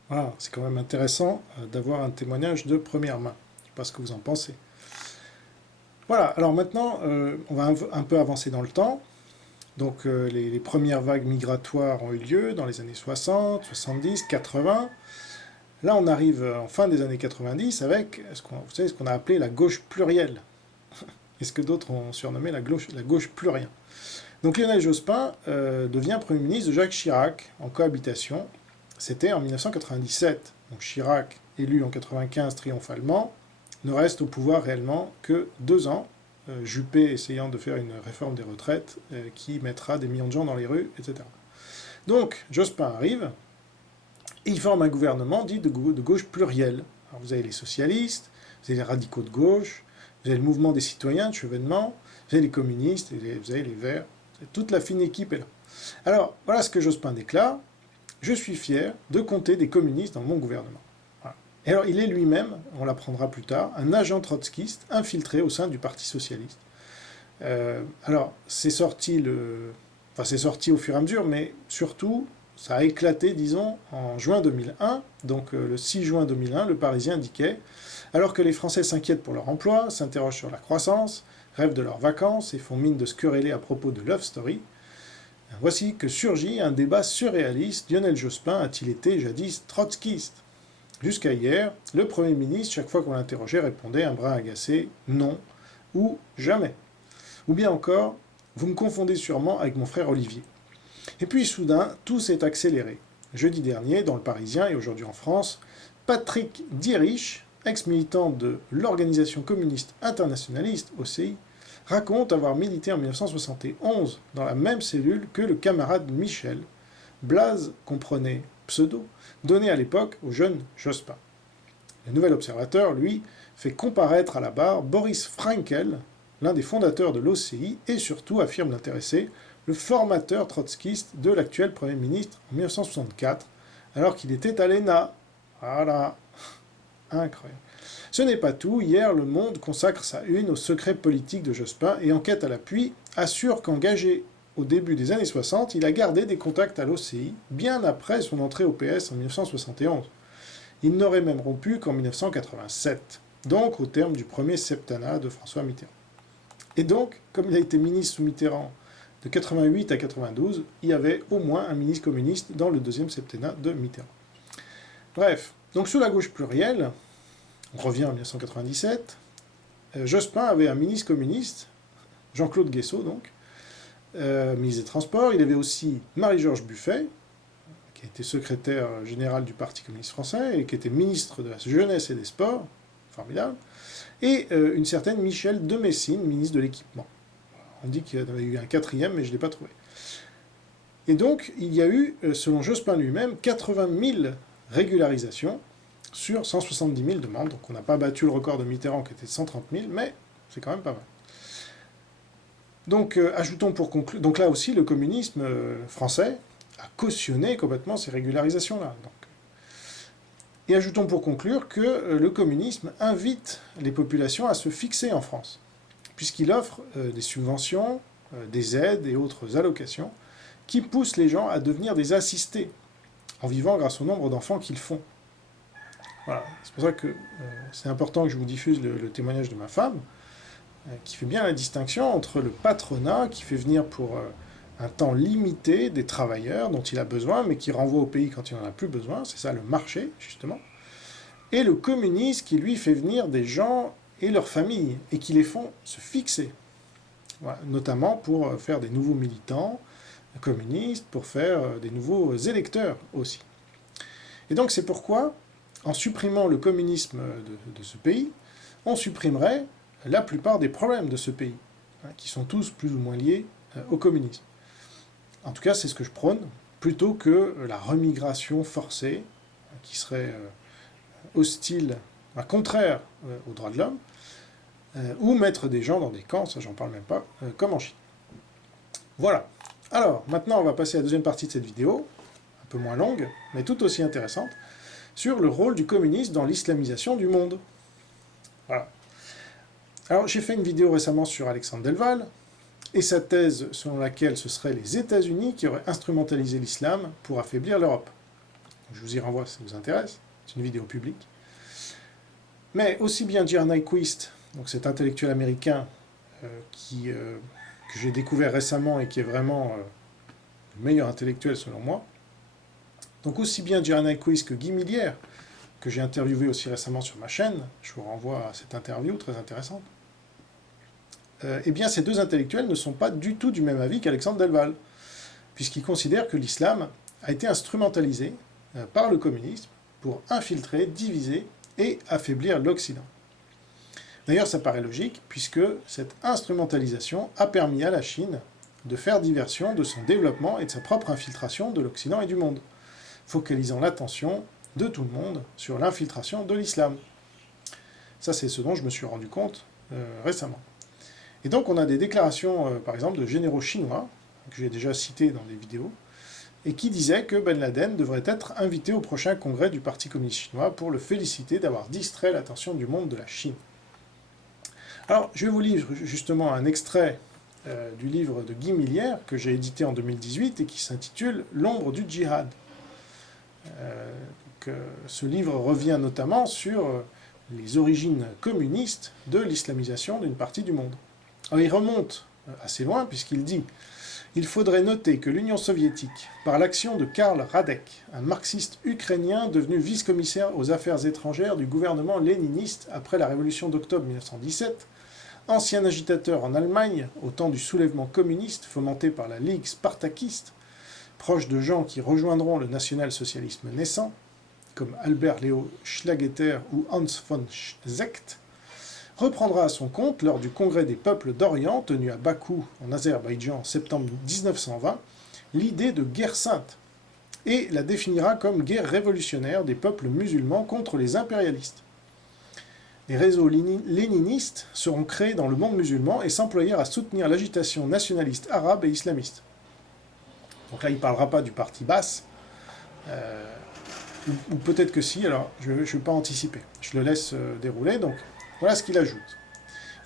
Voilà, c'est quand même intéressant d'avoir un témoignage de première main. Je ne sais pas ce que vous en pensez. Voilà, alors maintenant, on va un peu avancer dans le temps. Donc les premières vagues migratoires ont eu lieu dans les années 60, 70, 80. Là, on arrive en fin des années 90 avec vous savez, ce qu'on a appelé la gauche plurielle. Et ce que d'autres ont surnommé la gauche plurien. Donc Lionel Jospin devient Premier ministre de Jacques Chirac en cohabitation. C'était en 1997. Donc Chirac, élu en 95 triomphalement, ne reste au pouvoir réellement que 2 ans. Juppé essayant de faire une réforme des retraites qui mettra des millions de gens dans les rues, etc. Donc Jospin arrive, et il forme un gouvernement dit de gauche plurielle. Alors, vous avez les socialistes, vous avez les radicaux de gauche, vous avez le mouvement des citoyens de Chevènement, vous avez les communistes, vous avez les Verts, Toute la fine équipe est là. Alors, voilà ce que Jospin déclare. Je suis fier de compter des communistes dans mon gouvernement. Voilà. Et alors, il est lui-même, on l'apprendra plus tard, un agent trotskiste infiltré au sein du Parti socialiste. Alors, c'est sorti c'est sorti au fur et à mesure, mais surtout, ça a éclaté, disons, en juin 2001. Donc, le 6 juin 2001, le Parisien indiquait « Alors que les Français s'inquiètent pour leur emploi, s'interrogent sur la croissance, rêvent de leurs vacances et font mine de se quereller à propos de Love Story, voici que surgit un débat surréaliste. Lionel Jospin a-t-il été jadis trotskiste ?» Jusqu'à hier, le Premier ministre, chaque fois qu'on l'interrogeait, répondait un brin agacé « non » ou « jamais ». Ou bien encore « vous me confondez sûrement avec mon frère Olivier ». Et puis soudain, tout s'est accéléré. Jeudi dernier, dans le Parisien et aujourd'hui en France, Patrick Dierich, ex-militant de l'Organisation communiste internationaliste, OCI, raconte avoir milité en 1971 dans la même cellule que le camarade Michel. Blaze comprenait pseudo, donné à l'époque au jeune Jospin. Le Nouvel Observateur, lui, fait comparaître à la barre Boris Frankel, l'un des fondateurs de l'OCI, et surtout, affirme l'intéressé, le formateur trotskiste de l'actuel Premier ministre en 1964, alors qu'il était à l'ENA. Voilà, incroyable. Ce n'est pas tout, hier Le Monde consacre sa une au secret politique de Jospin et enquête à l'appui assure qu'engagé au début des années 60, il a gardé des contacts à l'OCI, bien après son entrée au PS en 1971. Il n'aurait même rompu qu'en 1987, donc au terme du premier septennat de François Mitterrand. Et donc, comme il a été ministre sous Mitterrand de 88 à 92, il y avait au moins un ministre communiste dans le deuxième septennat de Mitterrand. Bref, donc sous la gauche plurielle, on revient en 1997, Jospin avait un ministre communiste, Jean-Claude Guesseau donc, ministre des Transports. Il avait aussi Marie-Georges Buffet, qui était secrétaire général du Parti communiste français et qui était ministre de la Jeunesse et des Sports, formidable, et une certaine Michel de Messine, ministre de l'Équipement. On dit qu'il y en avait eu un quatrième, mais je ne l'ai pas trouvé. Et donc, il y a eu, selon Jospin lui-même, 80 000 régularisations sur 170 000 demandes. Donc on n'a pas battu le record de Mitterrand qui était de 130 000, mais c'est quand même pas mal. Donc, ajoutons pour conclure, donc là aussi, le communisme français a cautionné complètement ces régularisations-là. Et ajoutons pour conclure que le communisme invite les populations à se fixer en France, puisqu'il offre des subventions, des aides et autres allocations qui poussent les gens à devenir des assistés, en vivant grâce au nombre d'enfants qu'ils font. Voilà. C'est pour ça que c'est important que je vous diffuse le témoignage de ma femme, qui fait bien la distinction entre le patronat, qui fait venir pour un temps limité des travailleurs dont il a besoin, mais qui renvoie au pays quand il n'en a plus besoin, c'est ça le marché, justement, et le communisme qui, lui, fait venir des gens et leurs familles, et qui les font se fixer, voilà, notamment pour faire des nouveaux militants communistes, pour faire des nouveaux électeurs aussi. Et donc c'est pourquoi, en supprimant le communisme de ce pays, on supprimerait la plupart des problèmes de ce pays, qui sont tous plus ou moins liés au communisme. En tout cas, c'est ce que je prône, plutôt que la remigration forcée, qui serait hostile, contraire aux droits de l'homme, ou mettre des gens dans des camps, ça j'en parle même pas, comme en Chine. Voilà. Alors, maintenant on va passer à la deuxième partie de cette vidéo, un peu moins longue, mais tout aussi intéressante, sur le rôle du communisme dans l'islamisation du monde. Voilà. Alors, j'ai fait une vidéo récemment sur Alexandre Delval, et sa thèse selon laquelle ce seraient les États-Unis qui auraient instrumentalisé l'islam pour affaiblir l'Europe. Je vous y renvoie si ça vous intéresse, c'est une vidéo publique. Mais aussi bien J.R. Nyquist, donc cet intellectuel américain que j'ai découvert récemment et qui est vraiment le meilleur intellectuel selon moi, donc aussi bien J.R. Nyquist que Guy Millière, que j'ai interviewé aussi récemment sur ma chaîne, je vous renvoie à cette interview très intéressante, eh bien ces deux intellectuels ne sont pas du tout du même avis qu'Alexandre Delval, puisqu'ils considèrent que l'islam a été instrumentalisé par le communisme pour infiltrer, diviser et affaiblir l'Occident. D'ailleurs, ça paraît logique, puisque cette instrumentalisation a permis à la Chine de faire diversion de son développement et de sa propre infiltration de l'Occident et du monde, focalisant l'attention de tout le monde sur l'infiltration de l'islam. Ça, c'est ce dont je me suis rendu compte récemment. Et donc, on a des déclarations, par exemple, de généraux chinois, que j'ai déjà cité dans des vidéos, et qui disait que Ben Laden devrait être invité au prochain congrès du Parti communiste chinois pour le féliciter d'avoir distrait l'attention du monde de la Chine. Alors, je vais vous lire justement un extrait du livre de Guy Millière que j'ai édité en 2018 et qui s'intitule « L'ombre du djihad ». Ce livre revient notamment sur les origines communistes de l'islamisation d'une partie du monde. Alors, il remonte assez loin puisqu'il dit « Il faudrait noter que l'Union soviétique, par l'action de Karl Radek, un marxiste ukrainien devenu vice-commissaire aux affaires étrangères du gouvernement léniniste après la révolution d'octobre 1917, ancien agitateur en Allemagne au temps du soulèvement communiste fomenté par la Ligue spartakiste, proche de gens qui rejoindront le national-socialisme naissant, comme Albert Leo Schlageter ou Hans von Zecht, reprendra à son compte lors du Congrès des peuples d'Orient tenu à Bakou, en Azerbaïdjan, en septembre 1920, l'idée de guerre sainte, et la définira comme guerre révolutionnaire des peuples musulmans contre les impérialistes. Les réseaux léninistes seront créés dans le monde musulman et s'employèrent à soutenir l'agitation nationaliste arabe et islamiste. Donc là, il ne parlera pas du parti Baas, ou peut-être que si, alors je ne vais pas anticiper. Je le laisse dérouler, donc voilà ce qu'il ajoute.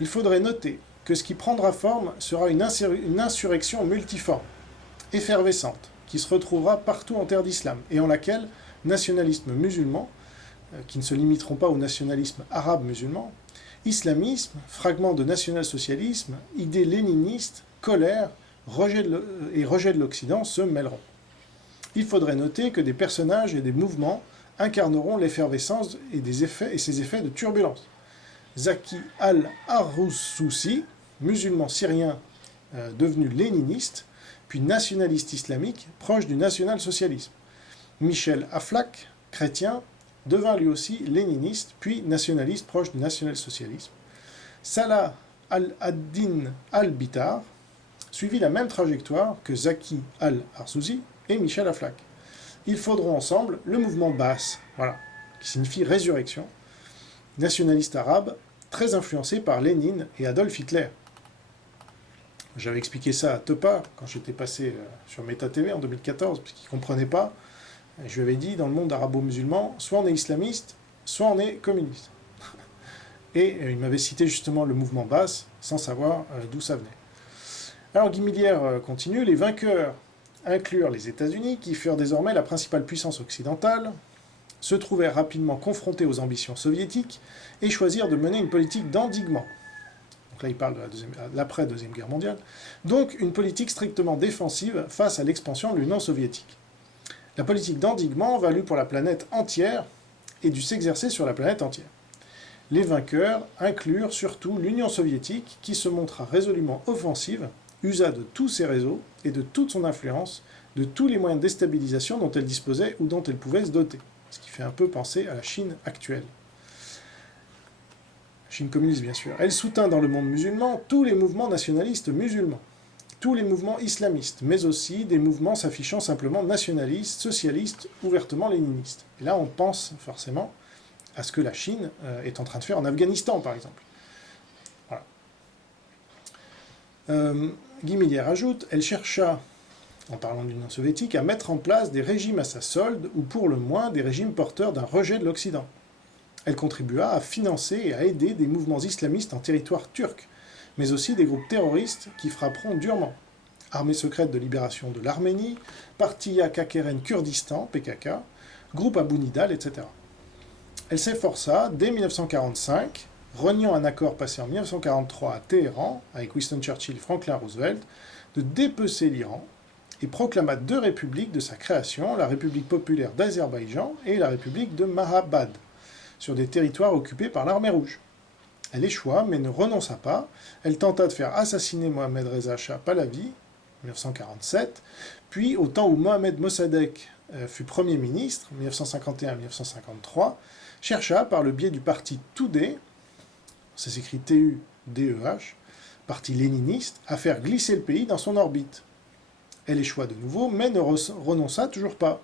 Il faudrait noter que ce qui prendra forme sera une insurrection multiforme, effervescente, qui se retrouvera partout en terre d'islam, et en laquelle nationalisme musulman, qui ne se limiteront pas au nationalisme arabe musulman, islamisme, fragments de national-socialisme, idées léninistes, colère, rejet de l'Occident se mêleront. Il faudrait noter que des personnages et des mouvements incarneront l'effervescence et ses effets de turbulence. Zaki al-Arroussoussi, musulman syrien devenu léniniste, puis nationaliste islamique proche du national-socialisme. Michel Aflaq, chrétien, devint lui aussi léniniste, puis nationaliste proche du national-socialisme. Salah al-ad-Din al-Bitar suivit la même trajectoire que Zaki al-Arzoussi et Michel Aflaq. Ils fonderont ensemble le mouvement Baas, voilà, qui signifie résurrection, nationaliste arabe, très influencé par Lénine et Adolf Hitler. J'avais expliqué ça à Topa quand j'étais passé sur Meta TV en 2014, parce qu'il ne comprenait pas. Et je lui avais dit, dans le monde arabo-musulman, soit on est islamiste, soit on est communiste. Et il m'avait cité justement le mouvement Baas, sans savoir d'où ça venait. Alors Guy Millière continue, les vainqueurs inclurent les États-Unis, qui furent désormais la principale puissance occidentale, se trouvèrent rapidement confrontés aux ambitions soviétiques et choisirent de mener une politique d'endiguement. Donc là, il parle de l'après-Deuxième Guerre mondiale. Donc, une politique strictement défensive face à l'expansion de l'Union soviétique. La politique d'endiguement valut pour la planète entière et dut s'exercer sur la planète entière. Les vainqueurs inclurent surtout l'Union soviétique, qui se montra résolument offensive, usa de tous ses réseaux et de toute son influence, de tous les moyens de déstabilisation dont elle disposait ou dont elle pouvait se doter. Ce qui fait un peu penser à la Chine actuelle. Chine communiste, bien sûr. Elle soutint dans le monde musulman tous les mouvements nationalistes musulmans, tous les mouvements islamistes, mais aussi des mouvements s'affichant simplement nationalistes, socialistes, ouvertement léninistes. Et là, on pense forcément à ce que la Chine est en train de faire en Afghanistan, par exemple. Voilà. Guy Millière ajoute, elle chercha, en parlant de l'Union soviétique, à mettre en place des régimes à sa solde, ou pour le moins des régimes porteurs d'un rejet de l'Occident. Elle contribua à financer et à aider des mouvements islamistes en territoire turc, mais aussi des groupes terroristes qui frapperont durement. Armée secrète de libération de l'Arménie, Partiya Kakeren Kurdistan, PKK, groupe Abu Nidal, etc. Elle s'efforça, dès 1945, reniant un accord passé en 1943 à Téhéran, avec Winston Churchill et Franklin Roosevelt, de dépecer l'Iran, et proclama deux républiques de sa création, la République populaire d'Azerbaïdjan et la République de Mahabad, sur des territoires occupés par l'armée rouge. Elle échoua, mais ne renonça pas. Elle tenta de faire assassiner Mohammad Reza Shah Pahlavi, 1947, puis au temps où Mohamed Mossadegh fut Premier ministre, 1951-1953, chercha, par le biais du parti Tudeh, ça s'écrit T-U-D-E-H, parti léniniste, à faire glisser le pays dans son orbite. Elle échoua de nouveau, mais ne renonça toujours pas.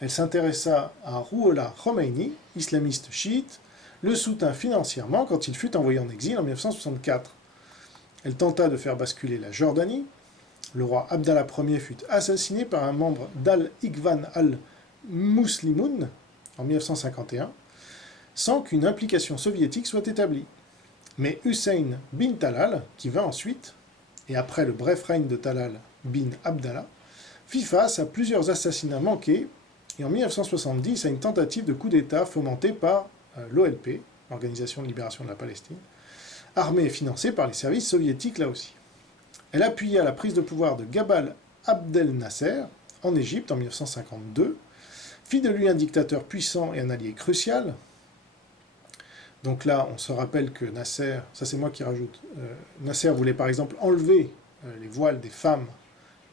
Elle s'intéressa à Rouhollah Khomeini, islamiste chiite, le soutint financièrement quand il fut envoyé en exil en 1964. Elle tenta de faire basculer la Jordanie, le roi Abdallah Ier fut assassiné par un membre d'Al-Ikhwan al-Muslimun en 1951, sans qu'une implication soviétique soit établie. Mais Hussein bin Talal, qui vint ensuite, et après le bref règne de Talal bin Abdallah, fit face à plusieurs assassinats manqués et en 1970 à une tentative de coup d'État fomentée par l'OLP, l'Organisation de libération de la Palestine, armée et financée par les services soviétiques là aussi. Elle appuya la prise de pouvoir de Gabal Abdel Nasser en Égypte en 1952, fit de lui un dictateur puissant et un allié crucial. Donc là, on se rappelle que Nasser, ça c'est moi qui rajoute, Nasser voulait par exemple enlever les voiles des femmes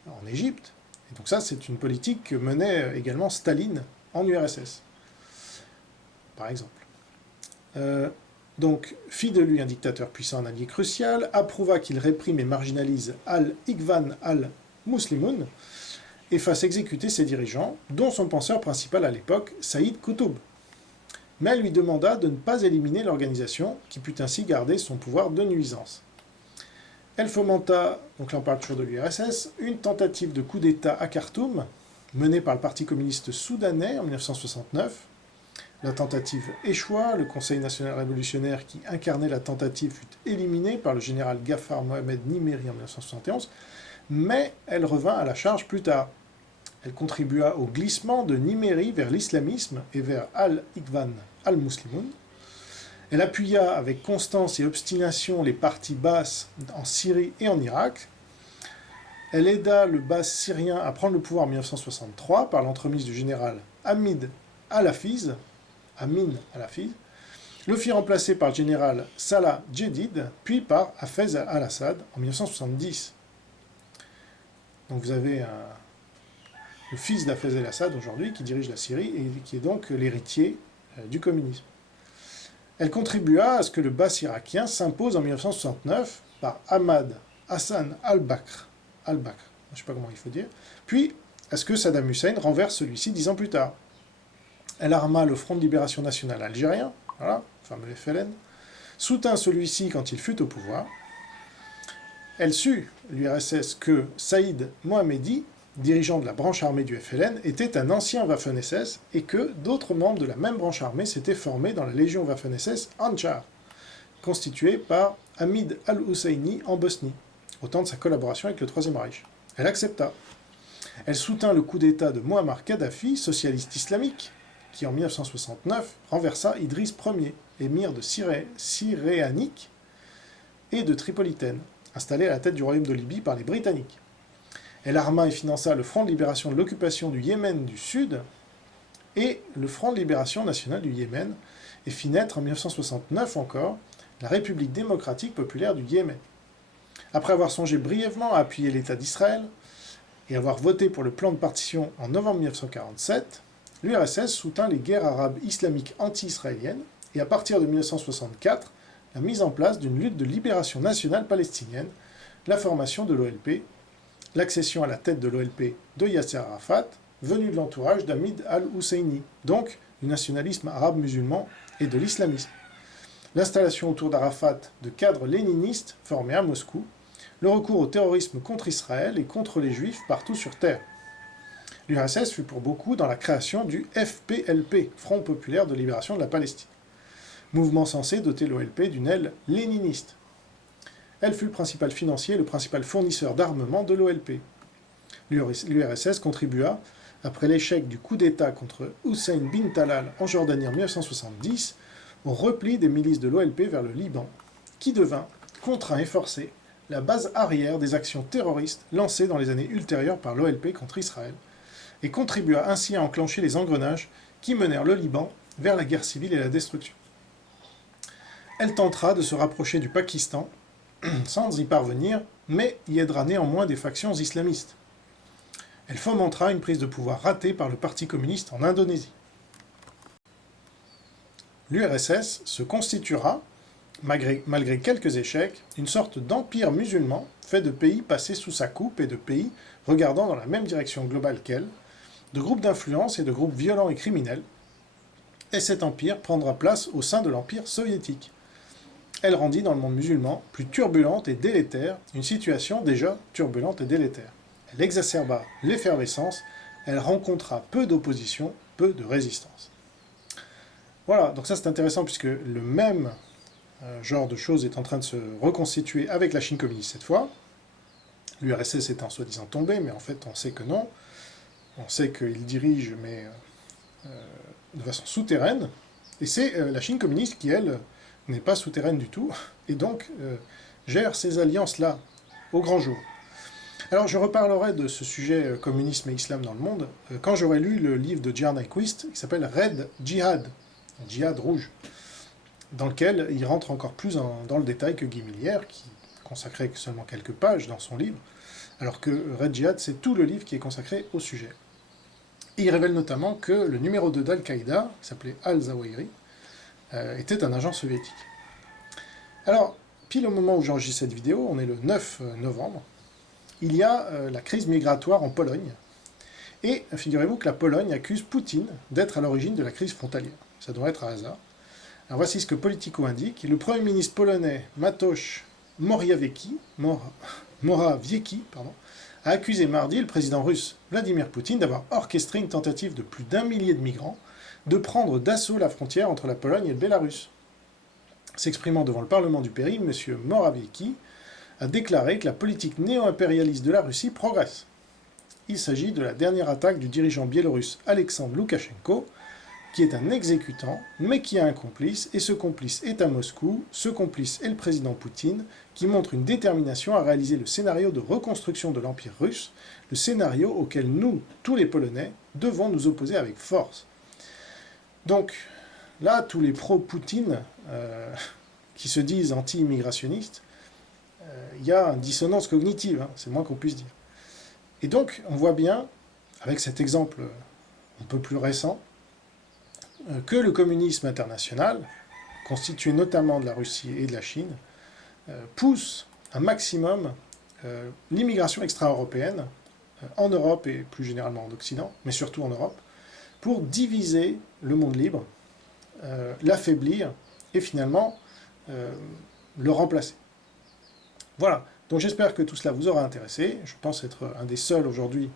en Égypte. Et donc ça, c'est une politique que menait également Staline en URSS, par exemple. Donc, fit de lui un dictateur puissant, un allié crucial, approuva qu'il réprime et marginalise Al-Ikhwan al-Muslimun et fasse exécuter ses dirigeants, dont son penseur principal à l'époque, Saïd Qutb. Mais elle lui demanda de ne pas éliminer l'organisation, qui put ainsi garder son pouvoir de nuisance. Elle fomenta, donc là on parle toujours de l'URSS, une tentative de coup d'État à Khartoum, menée par le Parti communiste soudanais en 1969. La tentative échoua, le Conseil national révolutionnaire qui incarnait la tentative fut éliminé par le général Ghaffar Mohamed Nimeri en 1971, mais elle revint à la charge plus tard. Elle contribua au glissement de Nimeri vers l'islamisme et vers Al-Ikhwan al-Muslimun. Elle appuya avec constance et obstination les partis basses en Syrie et en Irak. Elle aida le Bas syrien à prendre le pouvoir en 1963 par l'entremise du général Amin al-Hafiz, le fit remplacer par le général Salah Jedid, puis par Hafez al-Assad en 1970. Donc vous avez le fils d'Hafez al-Assad aujourd'hui qui dirige la Syrie et qui est donc l'héritier du communisme. Elle contribua à ce que le Bas irakien s'impose en 1969 par Ahmad Hassan al-Bakr, je ne sais pas comment il faut dire, puis à ce que Saddam Hussein renverse celui-ci 10 ans plus tard. Elle arma le Front de Libération Nationale algérien, voilà, le fameux FLN, soutint celui-ci quand il fut au pouvoir. Elle sut, l'URSS, que Saïd Mohammedi, dirigeant de la branche armée du FLN, était un ancien Waffen-SS et que d'autres membres de la même branche armée s'étaient formés dans la Légion Waffen-SS Anchar, constituée par Hamid al-Husseini en Bosnie, au temps de sa collaboration avec le Troisième Reich. Elle accepta. Elle soutint le coup d'État de Muammar Kadhafi, socialiste islamique, qui en 1969 renversa Idriss Ier, émir de Cyréanique et de Tripolitaine, installé à la tête du royaume de Libye par les Britanniques. Elle arma et finança le Front de libération de l'occupation du Yémen du Sud et le Front de libération national du Yémen, et fit naître en 1969 encore la République démocratique populaire du Yémen. Après avoir songé brièvement à appuyer l'État d'Israël et avoir voté pour le plan de partition en novembre 1947, l'URSS soutint les guerres arabes islamiques anti-israéliennes et à partir de 1964, la mise en place d'une lutte de libération nationale palestinienne, la formation de l'OLP, l'accession à la tête de l'OLP de Yasser Arafat, venu de l'entourage d'Hamid al-Husseini, donc du nationalisme arabe musulman et de l'islamisme. L'installation autour d'Arafat de cadres léninistes formés à Moscou, le recours au terrorisme contre Israël et contre les Juifs partout sur Terre. L'URSS fut pour beaucoup dans la création du FPLP, Front populaire de libération de la Palestine, mouvement censé doter l'OLP d'une aile léniniste. Elle fut le principal financier et le principal fournisseur d'armement de l'OLP. L'URSS contribua, après l'échec du coup d'État contre Hussein bin Talal en Jordanie en 1970, au repli des milices de l'OLP vers le Liban, qui devint, contraint et forcé, la base arrière des actions terroristes lancées dans les années ultérieures par l'OLP contre Israël, et contribua ainsi à enclencher les engrenages qui menèrent le Liban vers la guerre civile et la destruction. Elle tentera de se rapprocher du Pakistan, sans y parvenir, mais y aidera néanmoins des factions islamistes. Elle fomentera une prise de pouvoir ratée par le Parti communiste en Indonésie. L'URSS se constituera, malgré quelques échecs, une sorte d'empire musulman fait de pays passés sous sa coupe et de pays regardant dans la même direction globale qu'elle, de groupes d'influence et de groupes violents et criminels, et cet empire prendra place au sein de l'empire soviétique. elle rendit dans le monde musulman plus turbulente et délétère une situation déjà turbulente et délétère. Elle exacerba l'effervescence, elle rencontra peu d'opposition, peu de résistance. Voilà, donc ça c'est intéressant puisque le même genre de choses est en train de se reconstituer avec la Chine communiste cette fois. L'URSS étant soi-disant tombé, mais en fait on sait que non. On sait qu'il dirige, mais de façon souterraine. Et c'est la Chine communiste qui, elle, n'est pas souterraine du tout, et donc gère ces alliances-là au grand jour. Alors je reparlerai de ce sujet communisme et islam dans le monde quand j'aurai lu le livre de Djihad Nyquist qui s'appelle Red Jihad, Djihad rouge, dans lequel il rentre encore plus dans le détail que Guy Millière, qui consacrait seulement quelques pages dans son livre, alors que Red Jihad, c'est tout le livre qui est consacré au sujet. Et il révèle notamment que le numéro 2 d'Al-Qaïda, qui s'appelait Al-Zawahiri, était un agent soviétique. Alors, pile au moment où j'enregistre cette vidéo, on est le 9 novembre, il y a la crise migratoire en Pologne, et figurez-vous que la Pologne accuse Poutine d'être à l'origine de la crise frontalière. Ça doit être un hasard. Alors voici ce que Politico indique. Le Premier ministre polonais Mateusz Morawiecki a accusé mardi le président russe Vladimir Poutine d'avoir orchestré une tentative de plus d'1 millier de migrants de prendre d'assaut la frontière entre la Pologne et le Bélarus. S'exprimant devant le Parlement du pays, M. Morawiecki a déclaré que la politique néo-impérialiste de la Russie progresse. Il s'agit de la dernière attaque du dirigeant biélorusse Alexandre Loukachenko, qui est un exécutant, mais qui a un complice, et ce complice est à Moscou, ce complice est le président Poutine, qui montre une détermination à réaliser le scénario de reconstruction de l'Empire russe, le scénario auquel nous, tous les Polonais, devons nous opposer avec force. Donc, là, tous les pro-Poutine, qui se disent anti-immigrationnistes, il y a une dissonance cognitive, hein, c'est le moins qu'on puisse dire. Et donc, on voit bien, avec cet exemple un peu plus récent, que le communisme international, constitué notamment de la Russie et de la Chine, pousse un maximum l'immigration extra-européenne en Europe et plus généralement en Occident, mais surtout en Europe, pour diviser le monde libre, l'affaiblir et finalement le remplacer. Voilà, donc j'espère que tout cela vous aura intéressé. Je pense être un des seuls aujourd'hui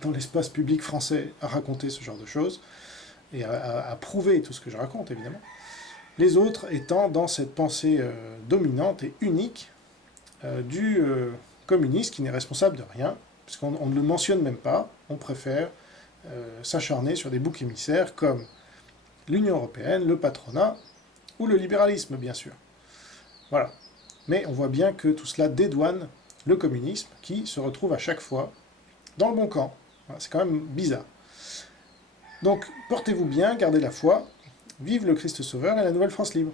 dans l'espace public français à raconter ce genre de choses et à prouver tout ce que je raconte, évidemment. Les autres étant dans cette pensée dominante et unique du communiste qui n'est responsable de rien, puisqu'on ne le mentionne même pas, on préfère s'acharner sur des boucs émissaires comme l'Union européenne, le patronat ou le libéralisme, bien sûr. Voilà. Mais on voit bien que tout cela dédouane le communisme qui se retrouve à chaque fois dans le bon camp. Voilà, c'est quand même bizarre. Donc, portez-vous bien, gardez la foi, vive le Christ Sauveur et la Nouvelle France libre.